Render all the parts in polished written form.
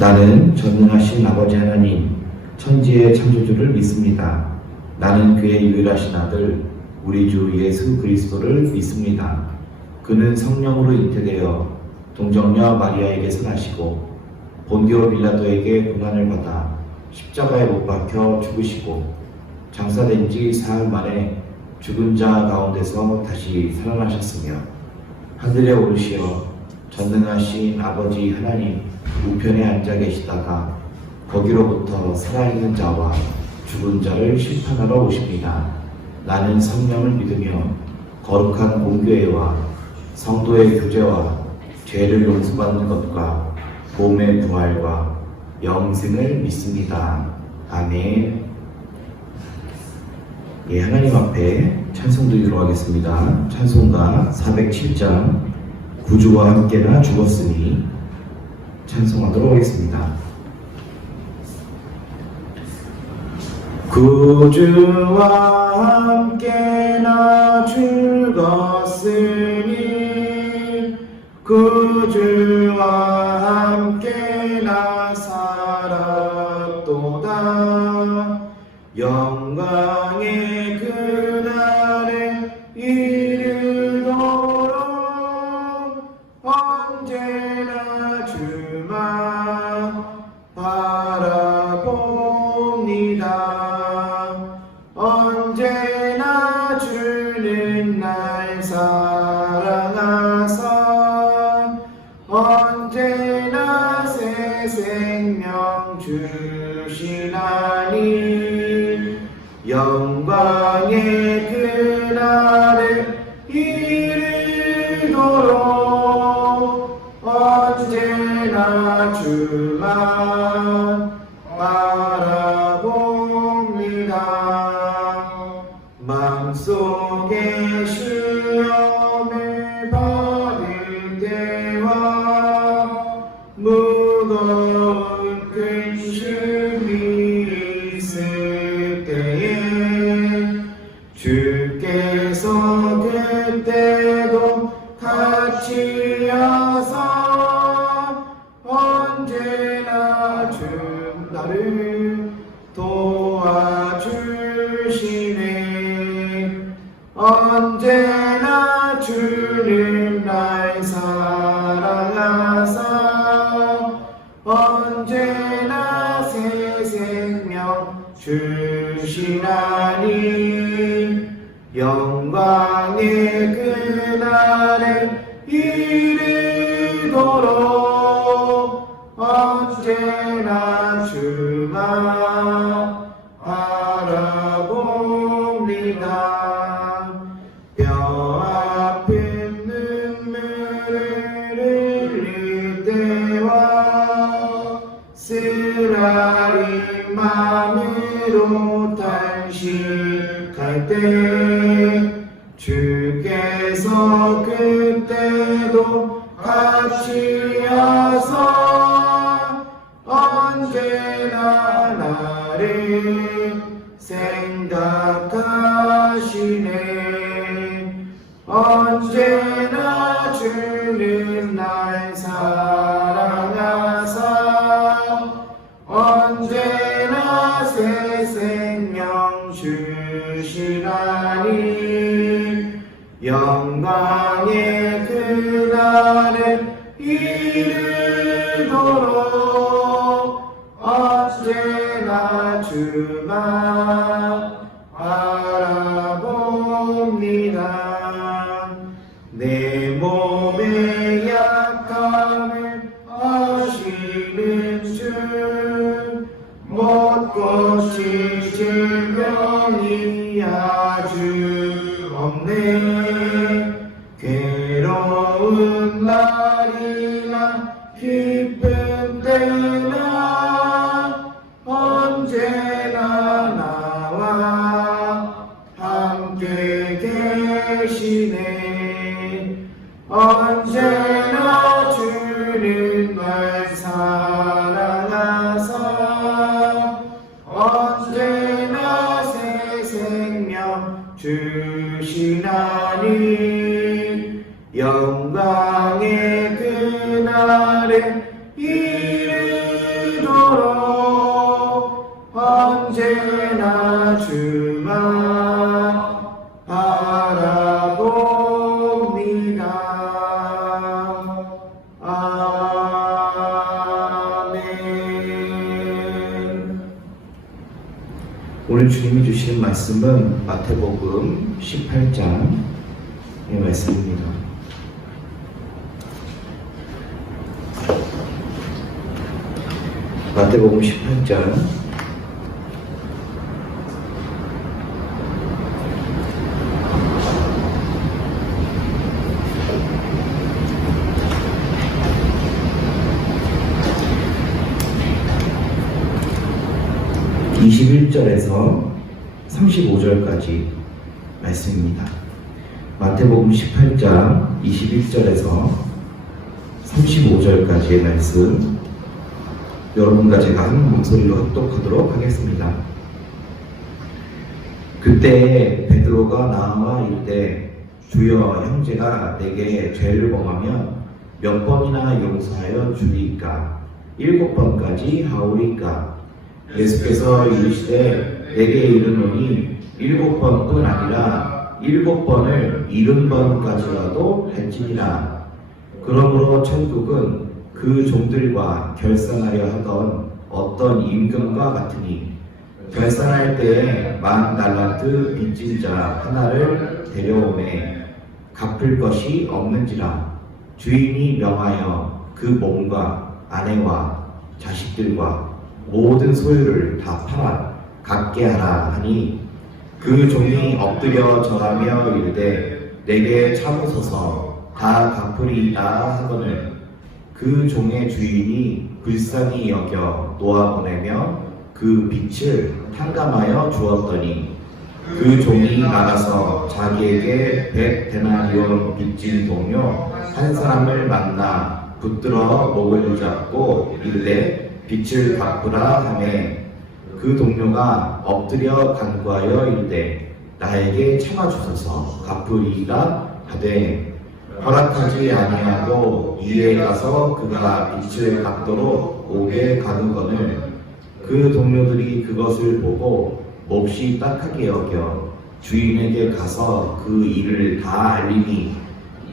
나는 전능하신 아버지 하나님, 천지의 창조주를 믿습니다. 나는 그의 유일하신 아들, 우리 주 예수 그리스도를 믿습니다. 그는 성령으로 잉태되어 동정녀 마리아에게서 나시고 본디오 빌라도에게 고난을 받아 십자가에 못 박혀 죽으시고 장사된 지 사흘 만에 죽은 자 가운데서 다시 살아나셨으며 하늘에 오르시어 전능하신 아버지 하나님 우편에 앉아 계시다가 거기로부터 살아있는 자와 죽은 자를 심판하러 오십니다. 나는 성령을 믿으며 거룩한 공교회와 성도의 교제와 죄를 용서받는 것과 몸의 부활과 영생을 믿습니다. 아멘. 예, 하나님 앞에 찬송 드리도록 하겠습니다. 찬송가 407장 구주와 함께나 죽었으니 찬송하도록 하겠습니다. 구주와 함께나 죽었으니 구주와 함께나 살았도다. 영광의 그날에 이르도록 언제나 주만 바라봅니다. 언제나 주는 날 사랑하사 언제나 새 생명 주시나니 영광의 그날에 이르도록 언제나 주만 바라봅니다. 마음속에 시험을 받을 때와 무거운 근심이 있을 때에 주께서 그때도 같이 하사 언제나 주 나를 도와주시네. 언제나 주는 날 사랑하사 언제나 새 생명 주시나니 영광의 그날에 이르도록 언제나 주만 바라봅니다. 뼈 아픈 눈물을 흘릴 때와 쓰라린 마음으로 탄식할 때 주께서 그때도 같이 하사 언제나 나를 생각하시네. 언제나 주는 날 사랑하사 언제나 새 생명 주시나니 영광의 그날에 이르도록 언제나 주만 바라봅니다. 내 몸의 약함을 아시는 주 못 고칠 질병이 아주 없네. 괴로운 날이나 기쁜 때나 언제나 나와 함께 계시네. 언제나 주는 날 사랑하사 언제나 새 생명 주시나니 영광의 그날에 이르도록 바라봅니다. 아멘. 오늘 주님이 주신 말씀은 마태복음 18장의 말씀입니다. 마태복음 18장 21절에서 35절까지 말씀입니다. 마태복음 18장 21절에서 35절까지의 말씀, 여러분과 제가 한 목소리로 합독하도록 하겠습니다. 그때 베드로가 나와 이르되 주여, 형제가 내게 죄를 범하면 몇 번이나 용서하여 주리이까? 7번까지 하오리이까? 예수께서 이르시되 내게 이르노니 7번뿐 아니라 7번을 70번까지라도 할지니라. 그러므로 천국은 그 종들과 결산하려 하던 어떤 임금과 같으니, 결산할 때에 10달란트 빚진 자 하나를 데려오매 갚을 것이 없는지라. 주인이 명하여 그 몸과 아내와 자식들과 모든 소유를 다 팔아 갚게 하라 하니, 그 종이 엎드려 절하며 이르되 내게 참으소서, 다 갚으리이다 하거늘 그 종의 주인이 불쌍히 여겨 놓아보내며 그 빚을 탕감하여 주었더니, 그 종이 나가서 자기에게 100데나리온 빚진 동료 한 사람을 만나 붙들어 목을 잡고 이르되 빚을 갚으라 하매, 그 동료가 엎드려 간구하여 이르되 나에게 참아주소서, 갚으리이다 하되 허락하지 아니하고 이에 가서 그가 빚을 갚도록 오게 가는거늘 그 동료들이 그것을 보고 몹시 딱하게 여겨 주인에게 가서 그 일을 다 알리니,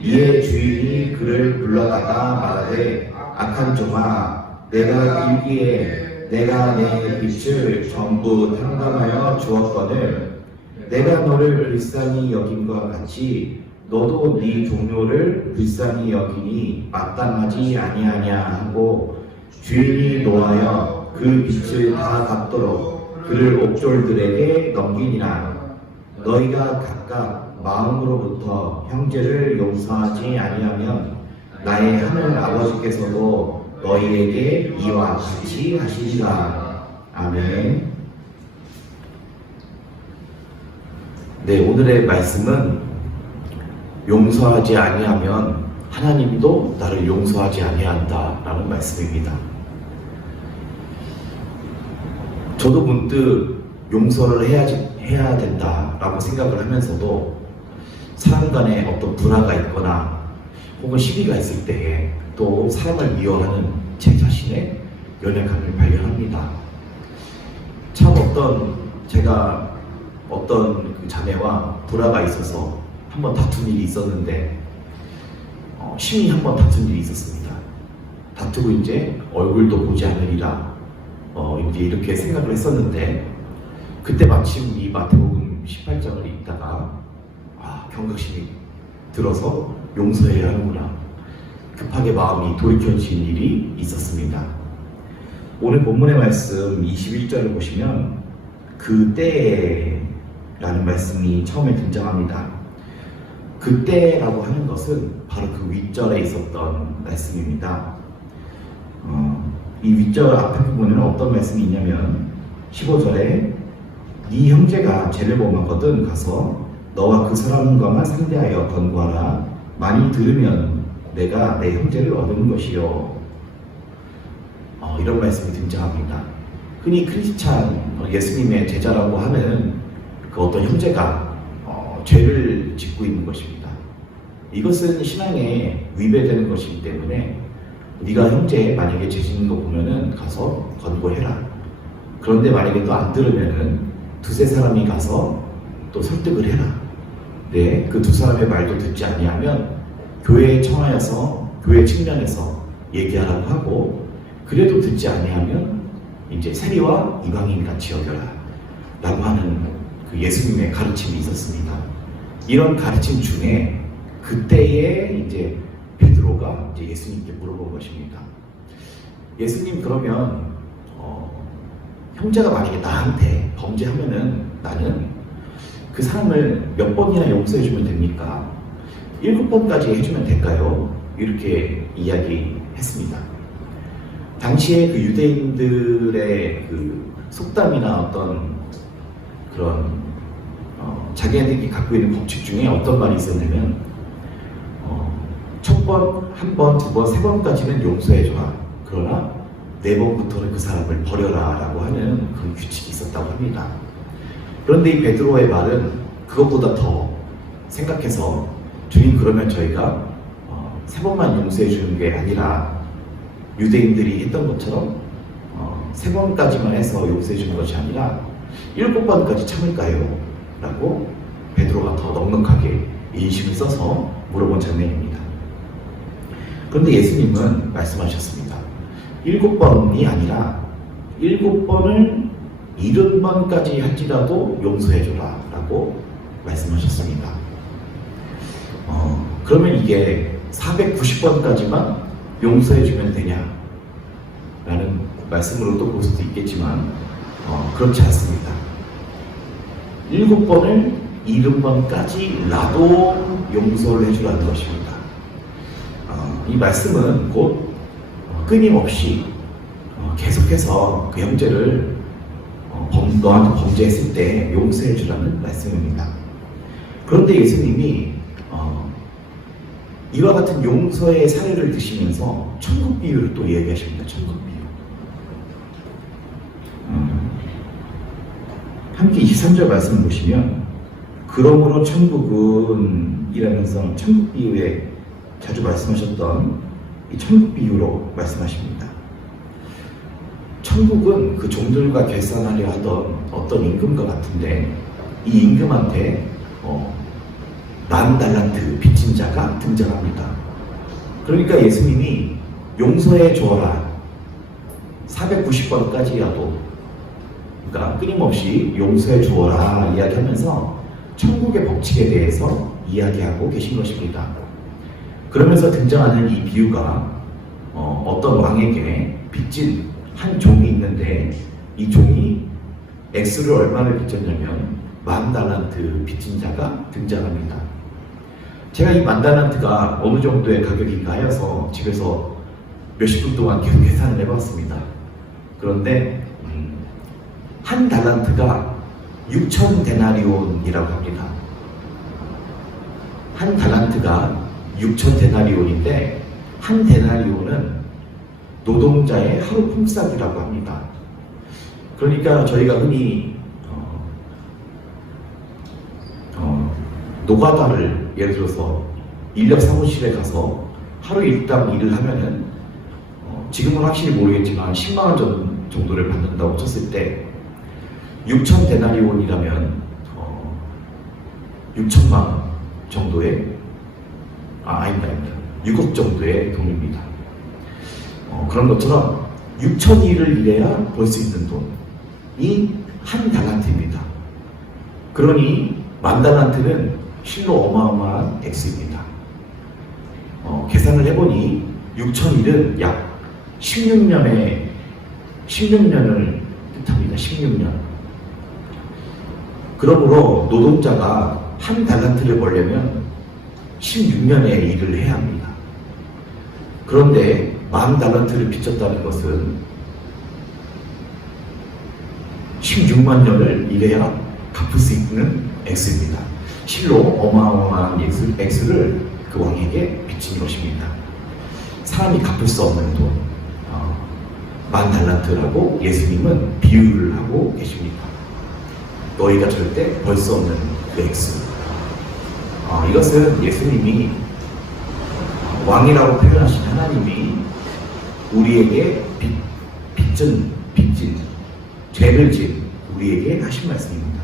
이에 주인이 그를 불러다가 말하되 악한 종아, 내가 빌기에 내가 내 빚을 전부 탕감하여 주었거늘 내가 너를 불쌍히 여김과 같이 너도 네 동료를 불쌍히 여기니 마땅하지 아니하냐 하고, 주인이 노하여 그 빚을 다 갚도록 그를 옥졸들에게 넘기니라. 너희가 각각 마음으로부터 형제를 용서하지 아니하면 나의 하늘 아버지께서도 너희에게 이와 같이 하시리라. 아멘. 네, 오늘의 말씀은 용서하지 아니하면 하나님도 나를 용서하지 아니한다 라는 말씀입니다. 저도 문득 용서를 해야 된다라고 생각을 하면서도 사람 간에 어떤 불화가 있거나 혹은 시비가 있을 때에 또 사람을 미워하는 제 자신의 연약함을 발견합니다. 참 제가 어떤 그 자매와 불화가 있어서 한번 다툰 일이 있었는데, 심히 한번 다툰 일이 있었습니다. 다투고 이제 얼굴도 보지 않으리라 이제 이렇게 생각을 했었는데, 그때 마침 이 마태복음 18장을 읽다가 경각심이 들어서 용서해야 하는구나, 급하게 마음이 돌이켜진 일이 있었습니다. 오늘 본문의 말씀 21절을 보시면 그때라는 말씀이 처음에 등장합니다. 그때라고 하는 것은 바로 그 윗절에 있었던 말씀입니다. 이 윗절 앞에 부분에는 어떤 말씀이 있냐면 15절에 네 형제가 죄를 범하거든 가서 너와 그 사람과만 상대하여 권고하라. 많이 들으면 내가 내 형제를 얻는 것이요. 이런 말씀이 등장합니다. 흔히 크리스찬, 예수님의 제자라고 하는 그 어떤 형제가 죄를 짓고 있는 것입니다. 이것은 신앙에 위배되는 것이기 때문에 네가 형제 만약에 죄 짓는 거 보면은 가서 권고해라. 그런데 만약에 또 안 들으면은 두세 사람이 가서 또 설득을 해라. 네, 그 두 사람의 말도 듣지 아니하면 교회에 청하여서 교회 측면에서 얘기하라고 하고, 그래도 듣지 아니하면 이제 세리와 이방인 같이 여겨라 라고 하는 그 예수님의 가르침이 있었습니다. 이런 가르침 중에 그때에 이제 베드로가 이제 예수님께 물어본 것입니다. 예수님, 그러면 형제가 만약에 나한테 범죄하면은 나는 그 사람을 몇 번이나 용서해 주면 됩니까? 7번까지 해주면 될까요? 이렇게 이야기했습니다. 당시에 그 유대인들의 그 속담이나 어떤 그런 자기네들이 갖고 있는 법칙 중에 어떤 말이 있었냐면, 첫 번, 한 번, 두 번, 세 번까지는 용서해줘라. 그러나 4번부터는 그 사람을 버려라 라고 하는 그런 규칙이 있었다고 합니다. 그런데 이 베드로의 말은 그것보다 더 생각해서, 주님, 그러면 저희가 3번만 용서해 주는 게 아니라 유대인들이 했던 것처럼 3번까지만 해서 용서해 주는 것이 아니라 7번까지 참을까요? 라고 베드로가 더 넉넉하게 인심을 써서 물어본 장면입니다. 그런데 예수님은 말씀하셨습니다. 7번이 아니라 7번을 70번까지 할지라도 용서해줘라 라고 말씀하셨습니다. 그러면 이게 490번까지만 용서해주면 되냐? 라는 말씀으로도 볼 수도 있겠지만 그렇지 않습니다. 7번을 70번까지라도 용서를 해주라는 것입니다. 이 말씀은 곧 끊임없이 계속해서 그 형제를 너한테 범죄했을 때 용서해 주라는 말씀입니다. 그런데 예수님이 이와 같은 용서의 사례를 드시면서 천국 비유를 또 이야기하십니다. 천국 비유. 함께 23절 말씀을 보시면, 그러므로 천국은 이라면서 천국 비유에 자주 말씀하셨던 이 천국 비유로 말씀하십니다. 천국은 그 종들과 결산하려 하던 어떤 임금과 같은데, 이 임금한테 10,000달란트 빚진 자가 등장합니다. 그러니까 예수님이 용서해 주어라, 490번까지라도, 그러니까 끊임없이 용서해 주어라 이야기하면서 천국의 법칙에 대해서 이야기하고 계신 것입니다. 그러면서 등장하는 이 비유가 어떤 왕에게 빚진 한 종이 있는데, 이 종이 액수를 얼마를 빚졌냐면 10,000달란트 빚진 자가 등장합니다. 제가 이 10,000달란트가 어느 정도의 가격인가 하여서 집에서 몇십 분 동안 계속 계산을 해봤습니다. 그런데 한 달란트가 6,000데나리온이라고 합니다. 한 달란트가 6,000데나리온인데, 한 데나리온은 노동자의 하루 품삯이라고 합니다. 그러니까 저희가 흔히 노가다를 예를 들어서 인력 사무실에 가서 하루 일당 일을 하면은 지금은 확실히 모르겠지만 10만 원 정도를 받는다고 쳤을 때 6,000데나리온이라면 6천만 원 정도의 아닙니다. 6억 정도의 돈입니다. 그런 것처럼 6,000일을 일해야 벌 수 있는 돈이 한 달란트입니다. 그러니 10,000달란트는 실로 어마어마한 액수입니다. 계산을 해보니 6,000일은 약 16년을 뜻합니다. 16년. 그러므로 노동자가 한 달란트를 벌려면 16년의 일을 해야 합니다. 그런데 10,000달란트를 빚졌다는 것은 16만 년을 일해야 갚을 수 있는 액수입니다. 실로 어마어마한 액수를 그 왕에게 빚진 것입니다. 사람이 갚을 수 없는 돈, 10,000달란트라고 예수님은 비유를 하고 계십니다. 너희가 절대 벌 수 없는 그 액수. 이것은 예수님이 왕이라고 표현하신 하나님이 우리에게 빚진 죄를 진 우리에게 하신 말씀입니다.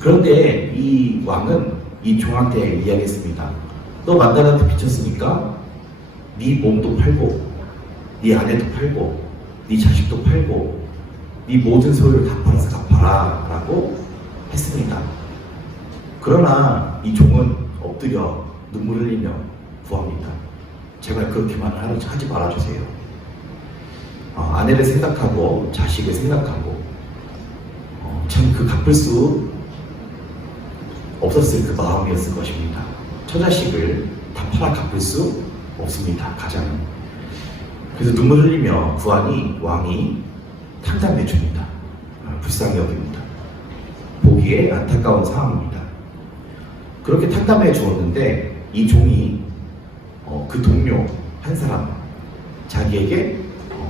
그런데 이 왕은 이 종한테 이야기했습니다. 너 만단한테 비쳤으니까 네 몸도 팔고 네 아내도 팔고 네 자식도 팔고 네 모든 소유를 다 팔아서 갚아라 라고 했습니다. 그러나 이 종은 엎드려 눈물 흘리며 구합니다. 제발 그렇게만 하지 말아주세요. 아내를 생각하고 자식을 생각하고 참 그 갚을 수 없었을 그 마음이었을 것입니다. 처자식을 다 팔아 갚을 수 없습니다. 가장은. 그래서 눈물 흘리며 구하니 왕이 탕감해 줍니다. 불쌍히 여깁니다. 보기에 안타까운 상황입니다. 그렇게 탕감해 주었는데 이 종이 그 동료 한 사람 자기에게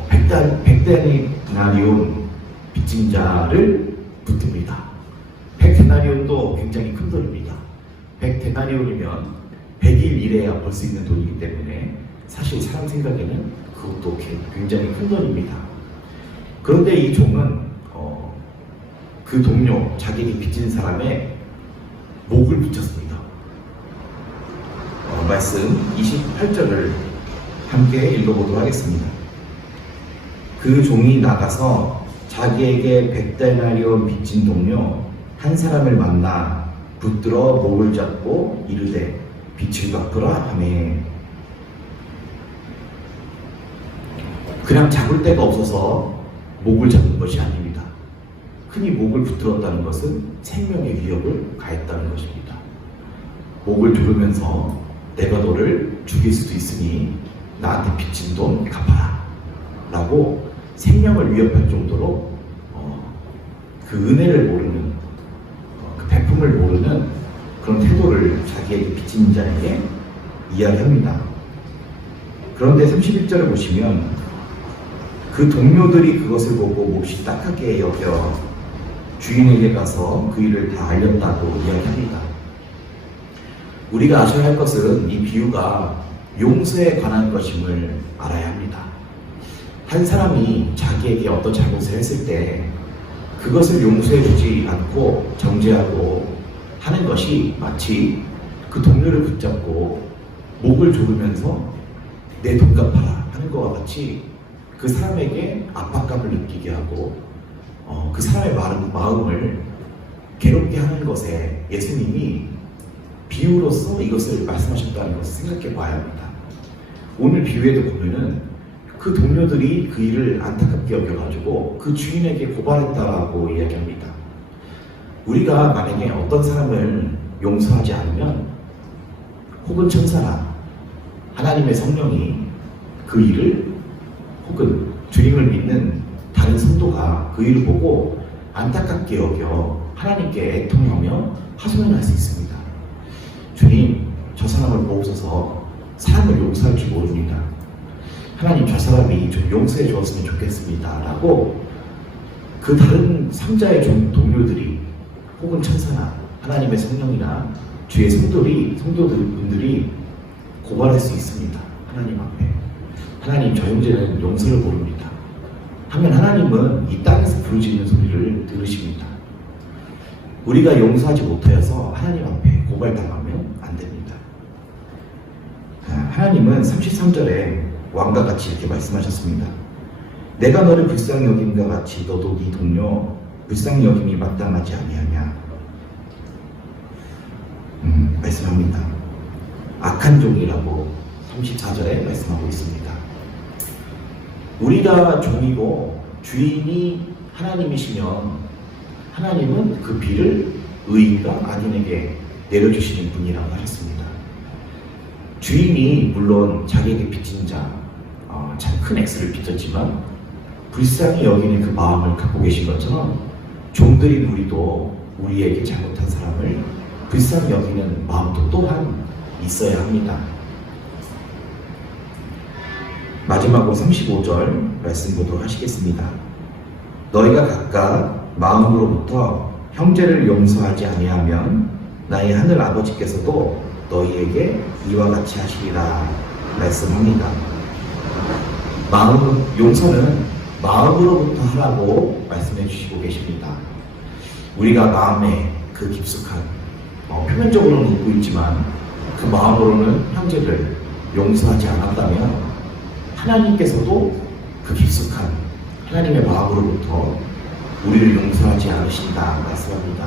100데나리온 빚진 자를 붙듭니다. 100데나리온도 굉장히 큰 돈입니다. 100데나리온이면 100일 일해야 벌 수 있는 돈이기 때문에 사실 사람 생각에는 그것도 굉장히 큰 돈입니다. 그런데 이 종은 그 동료 자기에게 빚진 사람의 목을 붙였습니다. 말씀 28절을 함께 읽어보도록 하겠습니다. 그 종이 나가서 자기에게 100데나리온 빚진 동료 한 사람을 만나 붙들어 목을 잡고 이르되 빚을 갚으라 하매. 그냥 잡을 데가 없어서 목을 잡은 것이 아닙니다. 흔히 목을 붙들었다는 것은 생명의 위협을 가했다는 것입니다. 목을 조르면서 내가 너를 죽일 수도 있으니 나한테 빚진 돈 갚아라 라고 생명을 위협할 정도로 그 은혜를 모르는 그 베품을 모르는 그런 태도를 자기에게 빚진 자에게 이야기합니다. 그런데 31절을 보시면 그 동료들이 그것을 보고 몹시 딱하게 여겨 주인에게 가서 그 일을 다 알렸다고 이야기합니다. 우리가 아셔야 할 것은 이 비유가 용서에 관한 것임을 알아야 합니다. 한 사람이 자기에게 어떤 잘못을 했을 때 그것을 용서해 주지 않고 정죄하고 하는 것이 마치 그 동료를 붙잡고 목을 조르면서 내 돈 갚아라 하는 것과 같이 그 사람에게 압박감을 느끼게 하고 그 사람의 마음을 괴롭게 하는 것에 예수님이 비유로서 이것을 말씀하셨다는 것을 생각해 봐야 합니다. 오늘 비유에도 보면은 그 동료들이 그 일을 안타깝게 여겨가지고 그 주인에게 고발했다라고 이야기합니다. 우리가 만약에 어떤 사람을 용서하지 않으면 혹은 천사나 하나님의 성령이 그 일을 혹은 주님을 믿는 다른 성도가 그 일을 보고 안타깝게 여겨 하나님께 애통하며 하소연할 수 있습니다. 주님, 저 사람을 보옵소서. 사람을 용서할 줄 모릅니다. 하나님, 저 사람이 좀 용서해 주었으면 좋겠습니다 라고 그 다른 상자의 동료들이 혹은 천사나 하나님의 성령이나 주의 성도분들이 고발할 수 있습니다. 하나님 앞에. 하나님, 저 형제는 용서를 모릅니다 하면 하나님은 이 땅에서 부르짖는 소리를 들으십니다. 우리가 용서하지 못하여서 하나님 앞에 고발당하면 안 됩니다. 하나님은 33절에 왕과 같이 이렇게 말씀하셨습니다. 내가 너를 불쌍히 여김과 같이 너도 네 동료 불쌍히 여김이 마땅하지 아니하냐. 말씀합니다. 악한 종이라고 34절에 말씀하고 있습니다. 우리가 종이고 주인이 하나님이시면 하나님은 그 비를 의인과 악인에게 내려주시는 분이라고 하셨습니다. 주인이 물론 자기에게 빚진 자 참 큰 액수를 빚졌지만 불쌍히 여기는 그 마음을 갖고 계신 것처럼 종들인 우리도 우리에게 잘못한 사람을 불쌍히 여기는 마음도 또한 있어야 합니다. 마지막으로 35절 말씀 보도록 하시겠습니다. 너희가 각각 마음으로부터 형제를 용서하지 아니하면 나의 하늘 아버지께서도 너희에게 이와 같이 하시리라 말씀합니다. 용서는 마음으로부터 하라고 말씀해 주시고 계십니다. 우리가 마음에 그 깊숙한 표면적으로는 웃고 있지만 그 마음으로는 형제를 용서하지 않았다면 하나님께서도 그 깊숙한 하나님의 마음으로부터 우리를 용서하지 않으신다 말씀합니다.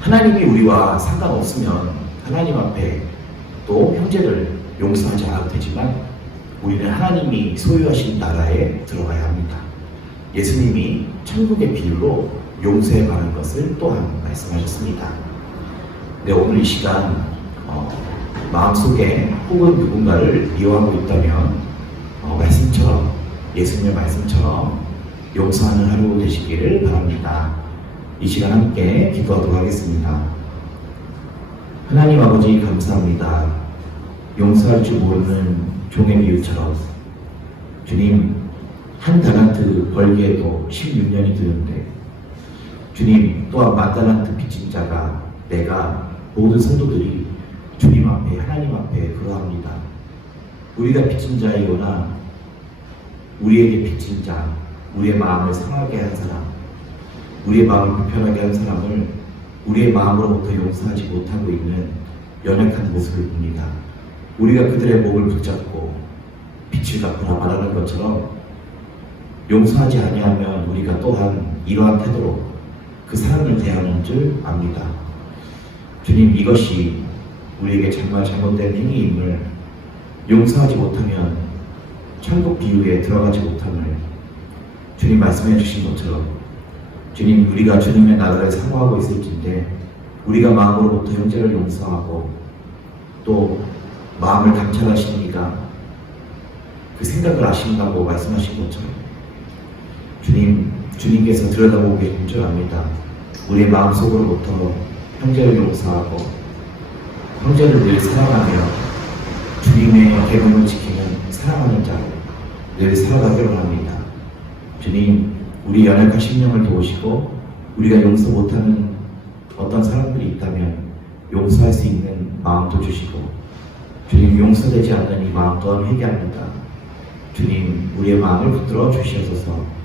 하나님이 우리와 상관없으면 하나님 앞에 또 형제를 용서하지 않아도 되지만 우리는 하나님이 소유하신 나라에 들어가야 합니다. 예수님이 천국의 비유로 용서에 관한 것을 또한 말씀하셨습니다. 네, 오늘 이 시간 마음속에 혹은 누군가를 미워하고 있다면 말씀처럼 예수님의 말씀처럼 용서하는 하루 되시기를 바랍니다. 이 시간 함께 기도하도록 하겠습니다. 하나님 아버지 감사합니다. 용서할 줄 모르는 종의 비유처럼 주님 한 달란트 벌기에도 16년이 드는데 주님 또한 만 달란트 빚진 자가 내가 모든 성도들이 주님 앞에 하나님 앞에 그러합니다. 우리가 빚진 자이거나 우리에게 빚진 자, 우리의 마음을 상하게 한 사람, 우리의 마음을 불편하게 한 사람을 우리의 마음으로부터 용서하지 못하고 있는 연약한 모습을 봅니다. 우리가 그들의 목을 붙잡고 빛을 갚으라 말하는 것처럼 용서하지 아니하면 우리가 또한 이러한 태도로 그 사람을 대하는 줄 압니다. 주님, 이것이 우리에게 정말 잘못된 행위임을, 용서하지 못하면 천국 비유에 들어가지 못함을 주님 말씀해 주신 것처럼 주님, 우리가 주님의 나라를 사모하고 있을진데 우리가 마음으로부터 형제를 용서하고 또 마음을 감찰하시는 이가 그 생각을 아신다고 말씀하신 것처럼 주님께서 들여다보고 계신 줄 압니다. 우리의 마음속으로부터 형제를 용서하고 형제를 늘 사랑하며 주님의 계명을 지키는 사랑하는 자로 늘 살아가기를 합니다. 주님, 우리 연약한 심령을 도우시고 우리가 용서 못하는 어떤 사람들이 있다면 용서할 수 있는 마음도 주시고 주님, 용서되지 않는 이 마음 또한 회개합니다. 주님, 우리의 마음을 붙들어 주시옵소서.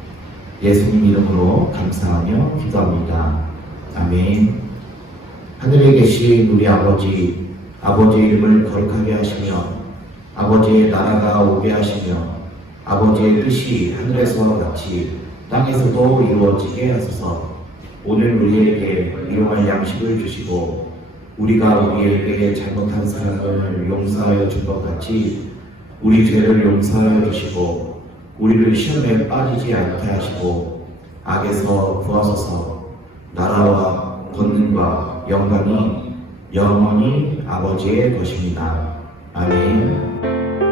예수님 이름으로 감사하며 기도합니다. 아멘. 하늘에 계신 우리 아버지, 아버지의 이름을 거룩하게 하시며 아버지의 나라가 오게 하시며 아버지의 뜻이 하늘에서와 같이 땅에서도 이루어지게 하소서. 오늘 우리에게 일용할 양식을 주시고 우리가 우리에게 잘못한 사람을 용서하여 준 것 같이 우리 죄를 용서하여 주시고 우리를 시험에 빠지지 않게 하시고 악에서 구하소서. 나라와 권능과 영광이 영원히 아버지의 것입니다. 아멘.